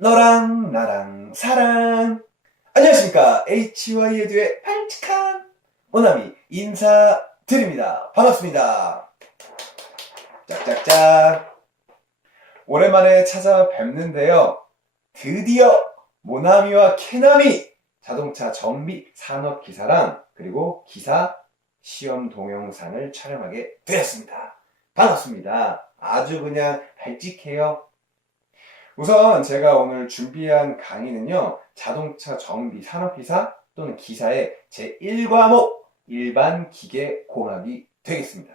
너랑 나랑 사랑. 안녕하십니까. HY 에듀의 발칙한 모나미 인사드립니다. 반갑습니다. 짝짝짝. 오랜만에 찾아뵙는데요. 드디어 모나미와 캐나미 자동차 정비 산업 기사랑 그리고 기사 시험 동영상을 촬영하게 되었습니다. 반갑습니다. 아주 그냥 발칙해요. 우선 제가 오늘 준비한 강의는요, 자동차 정비 산업기사 또는 기사의 제1과목 일반 기계공학이 되겠습니다.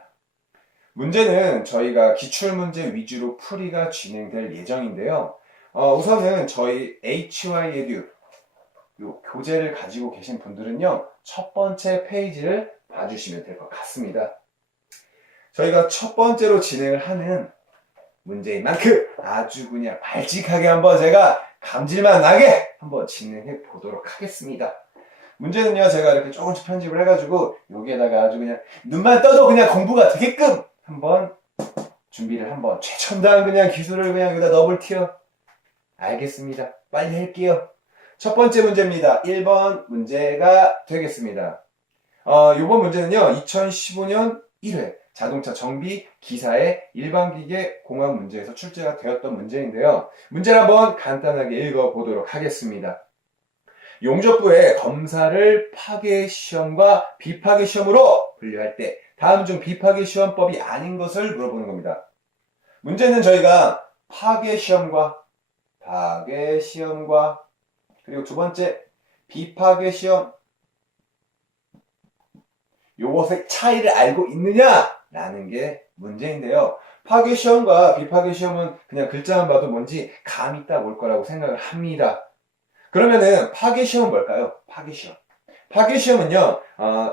문제는 저희가 기출문제 위주로 풀이가 진행될 예정인데요. 우선은 저희 HY 에듀 요 교재를 가지고 계신 분들은요, 첫 번째 페이지를 봐주시면 될 것 같습니다. 저희가 첫 번째로 진행을 하는 문제인 만큼 아주 그냥 발칙하게 한번 제가 감질만 나게 한번 진행해 보도록 하겠습니다. 문제는요, 제가 이렇게 조금씩 편집을 해가지고 여기에다가 아주 그냥 눈만 떠도 그냥 공부가 되게끔 한번 준비를 한번 최첨단 그냥 기술을 그냥 여기다 넣어볼게요. 알겠습니다. 빨리 할게요. 첫 번째 문제입니다. 1번 문제가 되겠습니다. 이번 문제는요, 2015년 1회 자동차 정비 기사의 일반기계 공학 문제에서 출제가 되었던 문제인데요. 문제를 한번 간단하게 읽어보도록 하겠습니다. 용접부의 검사를 파괴 시험과 비파괴 시험으로 분류할 때 다음 중 비파괴 시험법이 아닌 것을 물어보는 겁니다. 문제는 저희가 파괴 시험과 그리고 두 번째 비파괴 시험 요것의 차이를 알고 있느냐라는 게 문제인데요. 파괴 시험과 비파괴 시험은 그냥 글자만 봐도 뭔지 감이 딱 올 거라고 생각을 합니다. 그러면은 파괴 시험은 뭘까요? 파괴 시험. 파괴 시험은요,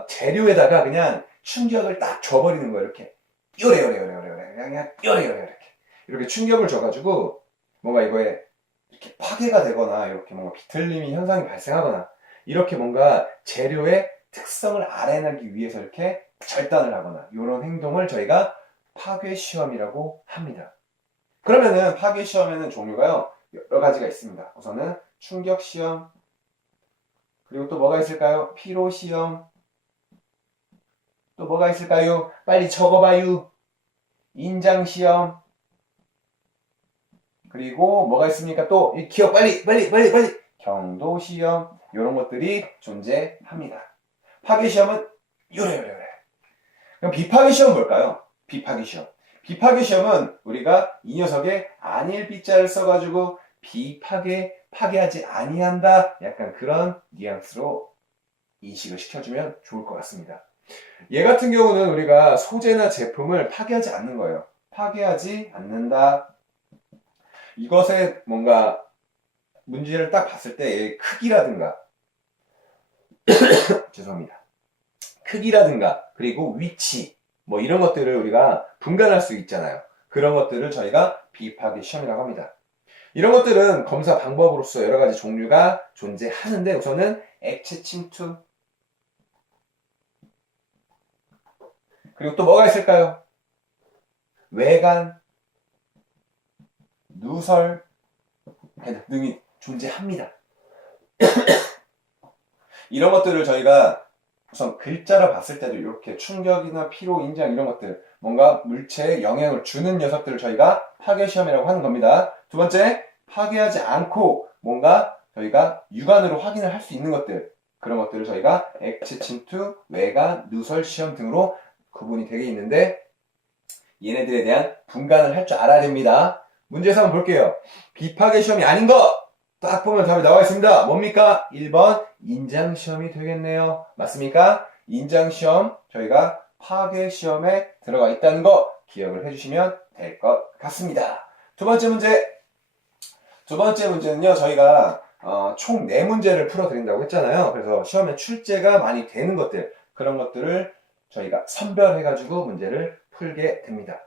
재료에다가 그냥 충격을 딱 줘버리는 거예요. 이렇게 요래 그냥 요래 이렇게 충격을 줘가지고 뭔가 이거에 이렇게 파괴가 되거나 이렇게 뭔가 비틀림이 현상이 발생하거나 이렇게 뭔가 재료의 특성을 알아내기 위해서 이렇게 절단을 하거나 이런 행동을 저희가 파괴 시험이라고 합니다. 그러면은 파괴 시험에는 종류가요, 여러 가지가 있습니다. 우선은 충격 시험, 그리고 또 뭐가 있을까요? 피로 시험, 또 뭐가 있을까요? 빨리 적어봐요. 인장 시험, 그리고 뭐가 있습니까? 또 기억 빨리 경도 시험, 이런 것들이 존재합니다. 파괴 시험은 요래. 그럼 비파괴 시험은 뭘까요? 비파괴 시험. 비파괴 시험은 우리가 이 녀석의 아닐 비자를 써가지고 파괴하지 아니한다. 약간 그런 뉘앙스로 인식을 시켜주면 좋을 것 같습니다. 얘 같은 경우는 우리가 소재나 제품을 파괴하지 않는 거예요. 파괴하지 않는다. 이것의 뭔가 문제를 딱 봤을 때 크기라든가 죄송합니다. 크기라든가 그리고 위치 뭐 이런 것들을 우리가 분간할 수 있잖아요. 그런 것들을 저희가 비파괴 시험이라고 합니다. 이런 것들은 검사 방법으로서 여러 가지 종류가 존재하는데 우선은 액체 침투, 그리고 또 뭐가 있을까요? 외관, 누설 등이 존재합니다. 이런 것들을 저희가 우선 글자로 봤을 때도 이렇게 충격이나 피로, 인장 이런 것들 뭔가 물체에 영향을 주는 녀석들을 저희가 파괴 시험이라고 하는 겁니다. 두 번째, 파괴하지 않고 뭔가 저희가 육안으로 확인을 할 수 있는 것들, 그런 것들을 저희가 액체 침투, 외관, 누설 시험 등으로 구분이 되어 있는데 얘네들에 대한 분간을 할 줄 알아야 됩니다. 문제에서 한번 볼게요. 비파괴 시험이 아닌 거 딱 보면 답이 나와 있습니다. 뭡니까? 1번 인장시험이 되겠네요. 맞습니까? 인장시험 저희가 파괴시험에 들어가 있다는 거 기억을 해주시면 될 것 같습니다. 두 번째 문제는요, 저희가 총 4문제를 풀어드린다고 했잖아요. 그래서 시험에 출제가 많이 되는 것들, 그런 것들을 저희가 선별해가지고 문제를 풀게 됩니다.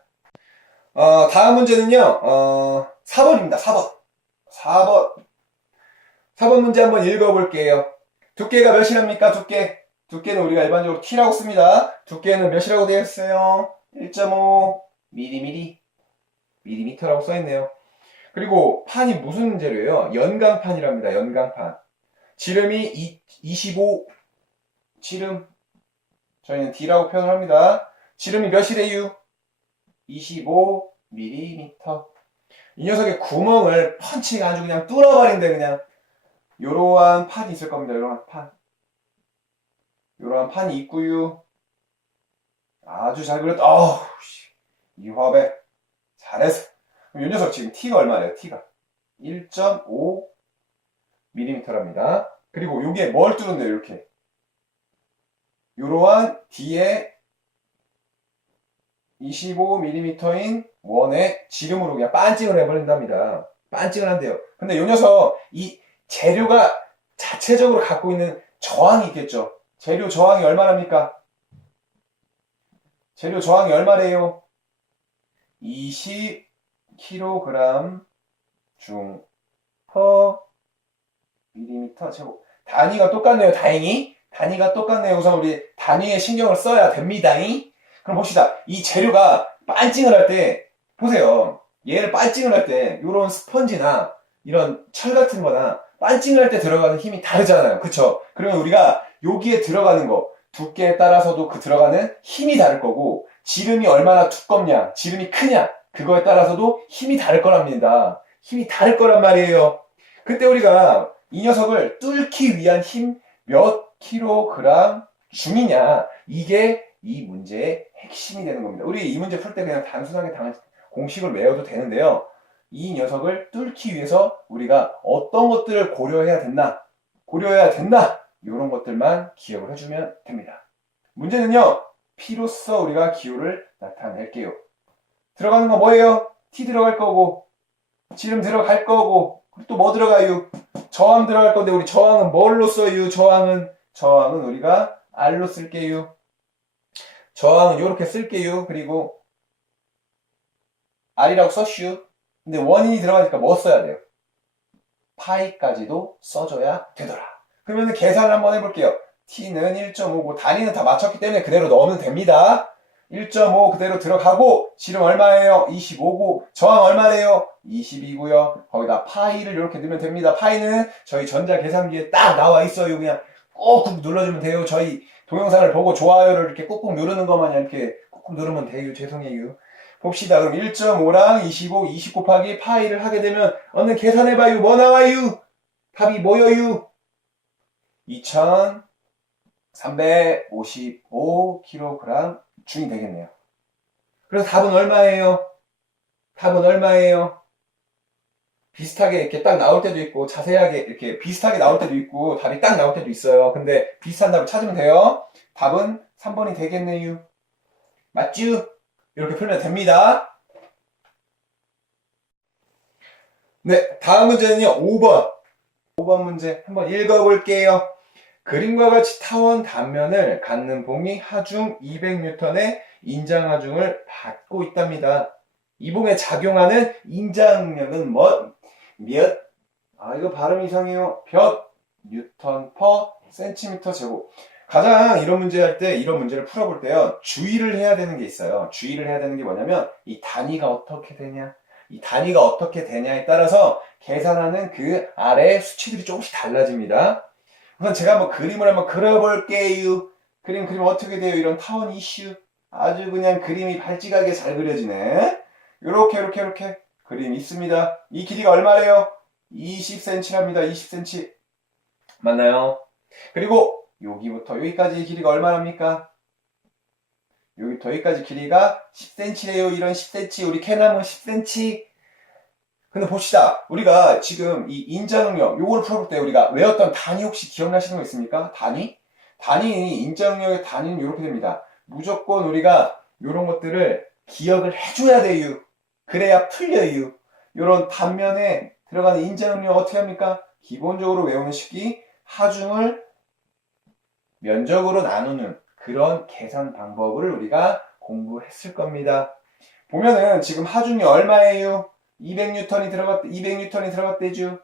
다음 문제는요, 4번입니다. 4번 문제 한번 읽어볼게요. 두께가 몇이랍니까? 두께는 우리가 일반적으로 T라고 씁니다. 두께는 몇이라고 되어 있어요? 1.5 mm라고 써있네요. 그리고 판이 무슨 재료예요? 연강판이랍니다. 연강판. 지름이 25, 지름, 저희는 D라고 표현을 합니다. 지름이 몇이래요? 25mm. 이 녀석의 구멍을 펀치가 아주 그냥 뚫어버린대, 그냥. 요러한 판이 있을 겁니다. 요러한 판. 요러한 판이 있고요. 아주 잘 그렸다. 어우, 이화배. 잘했어. 그럼 이 녀석 지금 T가 얼마래요? T가 1.5mm랍니다. 그리고 요게 뭘 뚫은대요? 이렇게. 요러한 D에 25mm인 원에 지름으로 그냥 반증을 해버린답니다. 반증을 한대요. 근데 요 녀석, 이 재료가 자체적으로 갖고 있는 저항이 있겠죠. 재료 저항이 얼마랍니까? 재료 저항이 얼마래요? 20kg 중 per 밀리미터 제곱. 단위가 똑같네요. 다행히. 단위가 똑같네요. 우선 우리 단위에 신경을 써야 됩니다. 그럼 봅시다. 이 재료가 반증을 할 때, 보세요. 얘를 반증을 할 때, 이런 스펀지나 이런 철 같은 거나 반증을 할 때 들어가는 힘이 다르잖아요. 그쵸? 그러면 우리가 여기에 들어가는 거, 두께에 따라서도 그 들어가는 힘이 다를 거고, 지름이 얼마나 두껍냐, 지름이 크냐, 그거에 따라서도 힘이 다를 거랍니다. 힘이 다를 거란 말이에요. 그때 우리가 이 녀석을 뚫기 위한 힘 몇 킬로그램 중이냐, 이게 이 문제의 핵심이 되는 겁니다. 우리 이 문제 풀 때 그냥 단순하게 공식을 외워도 되는데요. 이 녀석을 뚫기 위해서 우리가 어떤 것들을 고려해야 된다, 이런 것들만 기억을 해주면 됩니다. 문제는요, P로서 우리가 기호를 나타낼게요. 들어가는 거 뭐예요? T 들어갈 거고, 지름 들어갈 거고, 또 뭐 들어가요? 저항 들어갈 건데, 우리 저항은 뭘로 써요? 저항은 우리가 R로 쓸게요. 저항은 이렇게 쓸게요. 그리고 R이라고 써슈. 근데 원인이 들어가니까 뭐 써야 돼요? 파이까지도 써줘야 되더라. 그러면 계산을 한번 해볼게요. T는 1.5고 단위는 다 맞췄기 때문에 그대로 넣으면 됩니다. 1.5 그대로 들어가고 지름 얼마예요? 25고 저항 얼마래요? 22고요. 거기다 파이를 이렇게 넣으면 됩니다. 파이는 저희 전자계산기에 딱 나와 있어요. 그냥 꾹꾹 눌러주면 돼요. 저희 동영상을 보고 좋아요를 이렇게 꾹꾹 누르는 것만 이렇게 꾹꾹 누르면 돼요. 죄송해요. 봅시다. 그럼 1.5랑 25, 20 곱하기 파이를 하게 되면 얼른 계산해봐요. 뭐 나와요? 답이 뭐여요? 2355kg 중이 되겠네요. 그래서 답은 얼마예요? 비슷하게 이렇게 딱 나올 때도 있고 자세하게 이렇게 비슷하게 나올 때도 있고 답이 딱 나올 때도 있어요. 근데 비슷한 답을 찾으면 돼요. 답은 3번이 되겠네요. 맞죠? 이렇게 풀면 됩니다. 네, 다음 문제는요. 5번 문제 한번 읽어볼게요. 그림과 같이 타원 단면을 갖는 봉이 하중 200N의 인장하중을 받고 있답니다. 이 봉에 작용하는 인장력은 이거 발음 이상해요. 몇 뉴턴 퍼 센티미터 제곱. 가장 이런 문제 할 때, 이런 문제를 풀어볼 때요, 주의를 해야 되는 게 있어요. 주의를 해야 되는 게 뭐냐면, 이 단위가 어떻게 되냐에 따라서 계산하는 그 아래 수치들이 조금씩 달라집니다. 우선 제가 한번 그림을 한번 그려볼게요. 그림 어떻게 돼요? 이런 타원 이슈. 아주 그냥 그림이 발찌가게 잘 그려지네. 이렇게 그림이 있습니다. 이 길이가 얼마래요? 20cm랍니다. 20cm. 맞나요? 그리고 여기부터 여기까지 길이가 얼마랍니까? 여기부터 여기까지 길이가 10cm래요. 이런 10cm. 우리 캐나무 10cm. 근데 봅시다. 우리가 지금 이 인자능력, 요거를 풀어볼 때 우리가 외웠던 단위 혹시 기억나시는 거 있습니까? 단위, 인자능력의 단위는 이렇게 됩니다. 무조건 우리가 요런 것들을 기억을 해줘야 돼요. 그래야 풀려요. 요런 단면에 들어가는 인자능력 어떻게 합니까? 기본적으로 외우는 식이 하중을 면적으로 나누는 그런 계산 방법을 우리가 공부했을 겁니다. 보면은 지금 하중이 얼마예요? 200N이 들어갔대죠.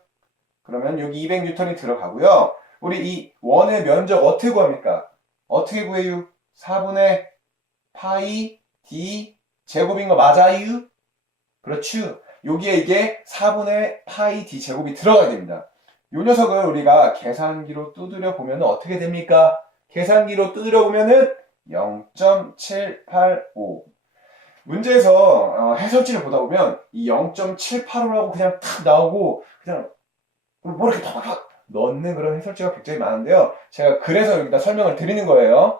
그러면 여기 200N이 들어가고요. 우리 이 원의 면적 어떻게 구합니까? 어떻게 구해요? 4분의 파이 D 제곱인 거 맞아요? 그렇죠. 여기에 이게 4분의 파이 d 제곱이 들어가야 됩니다. 요 녀석을 우리가 계산기로 두드려 보면 어떻게 됩니까? 계산기로 두드려 보면은 0.785. 문제에서 해설지를 보다 보면 이 0.785라고 그냥 탁 나오고 그냥 뭐 이렇게 탁탁 넣는 그런 해설지가 굉장히 많은데요. 제가 그래서 여기다 설명을 드리는 거예요.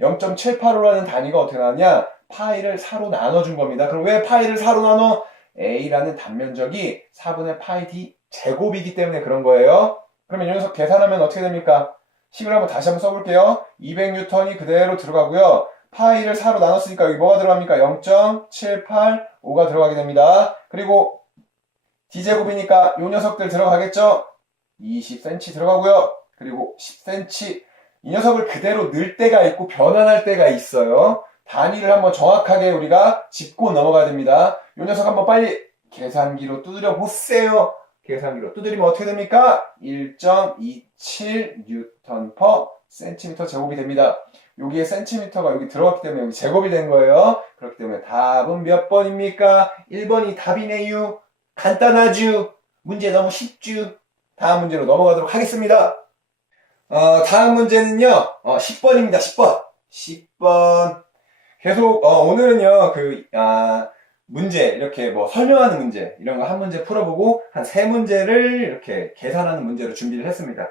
0.785라는 단위가 어떻게 나왔냐? 파이를 4로 나눠준 겁니다. 그럼 왜 파이를 4로 나눠? A라는 단면적이 4분의 파이 D 제곱이기 때문에 그런 거예요. 그러면 이 녀석 계산하면 어떻게 됩니까? 식을 한번 다시 한번 써볼게요. 200N이 그대로 들어가고요. 파이를 4로 나눴으니까 여기 뭐가 들어갑니까? 0.785가 들어가게 됩니다. 그리고 D제곱이니까 이 녀석들 들어가겠죠? 20cm 들어가고요. 그리고 10cm. 이 녀석을 그대로 넣을 때가 있고 변환할 때가 있어요. 단위를 한번 정확하게 우리가 짚고 넘어가야 됩니다. 이 녀석 한번 빨리 계산기로 두드려 보세요. 계산기로 두드리면 어떻게 됩니까? 1.27 뉴턴 퍼 센티미터 제곱이 됩니다. 여기에 센티미터가 여기 들어갔기 때문에 여기 제곱이 된 거예요. 그렇기 때문에 답은 몇 번입니까? 1번이 답이네요. 간단하죠? 문제 너무 쉽죠? 다음 문제로 넘어가도록 하겠습니다. 다음 문제는요, 10번입니다. 10번. 10번. 계속, 오늘은요, 문제, 이렇게 뭐 설명하는 문제, 이런 거 한 문제 풀어보고, 한 세 문제를 이렇게 계산하는 문제로 준비를 했습니다.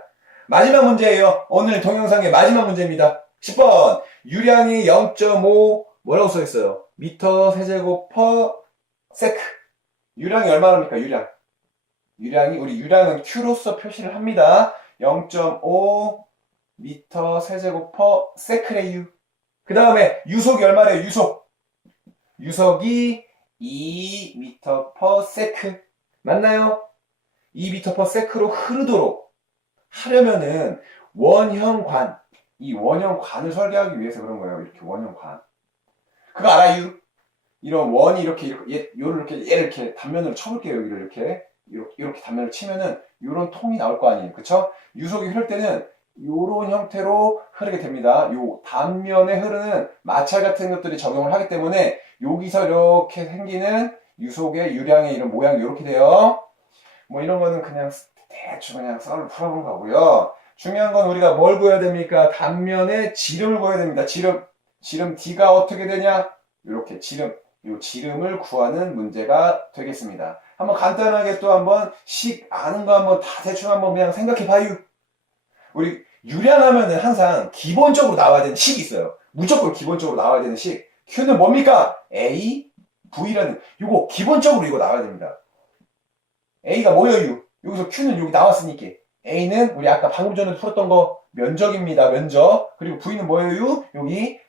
마지막 문제예요. 오늘 동영상의 마지막 문제입니다. 10번. 유량이 0.5, 뭐라고 써있어요? 미터 세제곱 퍼 세크. 유량이 얼마입니까? 유량이, 우리 유량은 Q로서 표시를 합니다. 0.5 미터 세제곱 퍼 세크래유. 그 다음에 유속이 얼마래요? 유속이 2 미터 퍼 세크. 맞나요? 2 미터 퍼 세크로 흐르도록 하려면은 원형관, 이 원형관을 설계하기 위해서 그런 거예요. 이렇게 원형관. 그거 알아요? 이런 원이 이렇게 얘를 이렇게 단면으로 쳐볼게요. 여기를 이렇게 단면을 치면은 이런 통이 나올 거 아니에요. 그쵸? 유속이 흐를 때는 이런 형태로 흐르게 됩니다. 요 단면에 흐르는 마찰 같은 것들이 적용을 하기 때문에 여기서 이렇게 생기는 유속의 유량의 이런 모양이 이렇게 돼요. 뭐 이런 거는 그냥 대충 그냥 썰을 풀어본 거고요. 중요한 건 우리가 뭘 구해야 됩니까? 단면에 지름을 구해야 됩니다. 지름 D가 어떻게 되냐? 이렇게 요 지름을 구하는 문제가 되겠습니다. 한번 간단하게 또 한번 식 아는 거 한번 다 대충 한번 그냥 생각해 봐요. 우리 유량하면은 항상 기본적으로 나와야 되는 식이 있어요. 무조건 기본적으로 나와야 되는 식. Q는 뭡니까? A, V라는 요거 기본적으로 이거 나와야 됩니다. A가 뭐예요? 여기서 Q는 여기 나왔으니까 A는 우리 아까 방금 전에 풀었던 거 면적입니다. 면적. 그리고 V는 뭐예요? 여기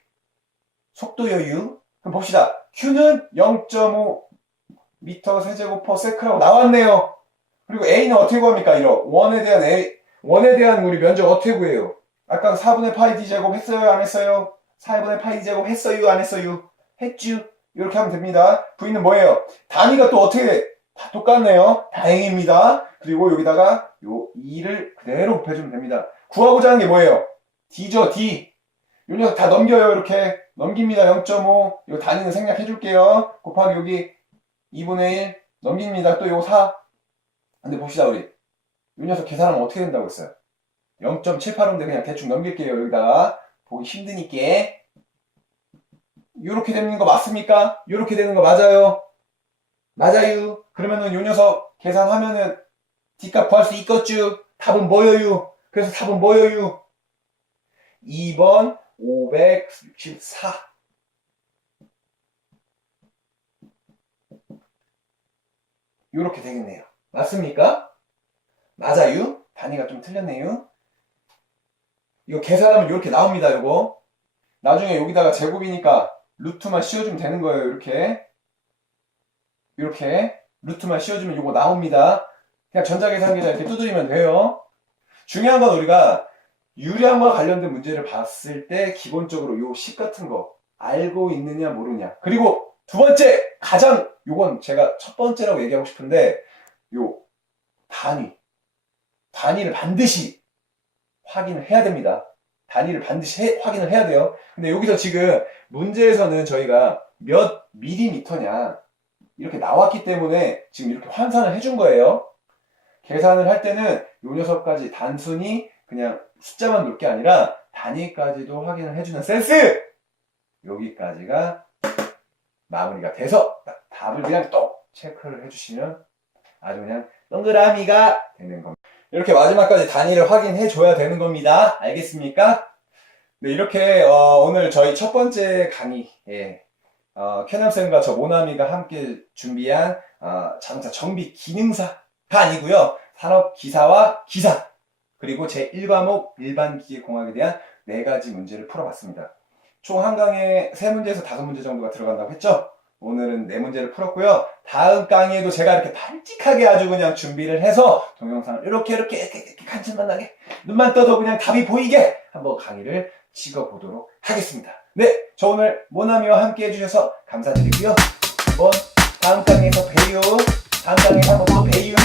속도예요. 그럼 봅시다. Q는 0.5 미터 세제곱 퍼 세크라고 나왔네요. 그리고 A는 어떻게 구합니까? 이런 원에 대한 우리 면적 어떻게 구해요? 아까 4분의 파이 D 제곱 했어요? 안 했어요? 4분의 파이 D 제곱 했어요? 안 했어요? 했쥬? 이렇게 하면 됩니다. V는 뭐예요? 단위가 또 어떻게 돼? 다 똑같네요. 다행입니다. 그리고 여기다가 요 2를 그대로 곱해주면 됩니다. 구하고자 하는 게 뭐예요? D죠, D. 요 녀석 다 넘겨요. 이렇게 넘깁니다. 0.5. 요 단위는 생략해 줄게요. 곱하기 여기 2분의 1 넘깁니다. 또 요 4. 근데 봅시다, 우리. 요 녀석 계산하면 어떻게 된다고 했어요? 0.78인데 그냥 대충 넘길게요. 여기다가. 보기 힘드니까. 요렇게 되는 거 맞습니까? 요렇게 되는 거 맞아요? 맞아요. 그러면은 요 녀석 계산하면은 D값 구할 수 있겠죠? 답은 뭐예요? 그래서 답은 뭐예요? 2번 564. 요렇게 되겠네요. 맞습니까? 맞아요. 단위가 좀 틀렸네요. 이거 계산하면 이렇게 나옵니다. 요거 나중에 여기다가 제곱이니까 루트만 씌워주면 되는 거예요. 이렇게 루트만 씌워주면 요거 나옵니다. 그냥 전자계산기에다 이렇게 두드리면 돼요. 중요한 건 우리가 유량과 관련된 문제를 봤을 때 기본적으로 요 식 같은 거 알고 있느냐 모르냐. 그리고 두 번째 요건 제가 첫 번째라고 얘기하고 싶은데 요 단위를 반드시 확인을 해야 됩니다. 단위를 반드시 확인을 해야 돼요. 근데 여기서 지금 문제에서는 저희가 몇 밀리미터냐 이렇게 나왔기 때문에 지금 이렇게 환산을 해준 거예요. 계산을 할 때는 요 녀석까지 단순히 그냥 숫자만 놓을 게 아니라 단위까지도 확인을 해주는 센스! 여기까지가 마무리가 돼서 답을 그냥 똑 체크를 해주시면 아주 그냥 동그라미가 되는 겁니다. 이렇게 마지막까지 단위를 확인해 줘야 되는 겁니다. 알겠습니까? 네, 이렇게 오늘 저희 첫 번째 강의에 캐남쌤과 저 모나미가 함께 준비한 자동차 정비 기능사가 아니고요. 산업기사와 기사 그리고 제1과목 일반기계공학에 대한 4가지 문제를 풀어봤습니다. 총 한 강에 3문제에서 5문제 정도가 들어간다고 했죠? 오늘은 4문제를 풀었고요. 다음 강의에도 제가 이렇게 발칙하게 아주 그냥 준비를 해서 동영상을 이렇게 간질만 나게 눈만 떠도 그냥 답이 보이게 한번 강의를 찍어보도록 하겠습니다. 네, 저 오늘 모나미와 함께 해주셔서 감사드리고요. 한번 다음 강의에서 봬요. 다음 강의에서 한번 또 봬요.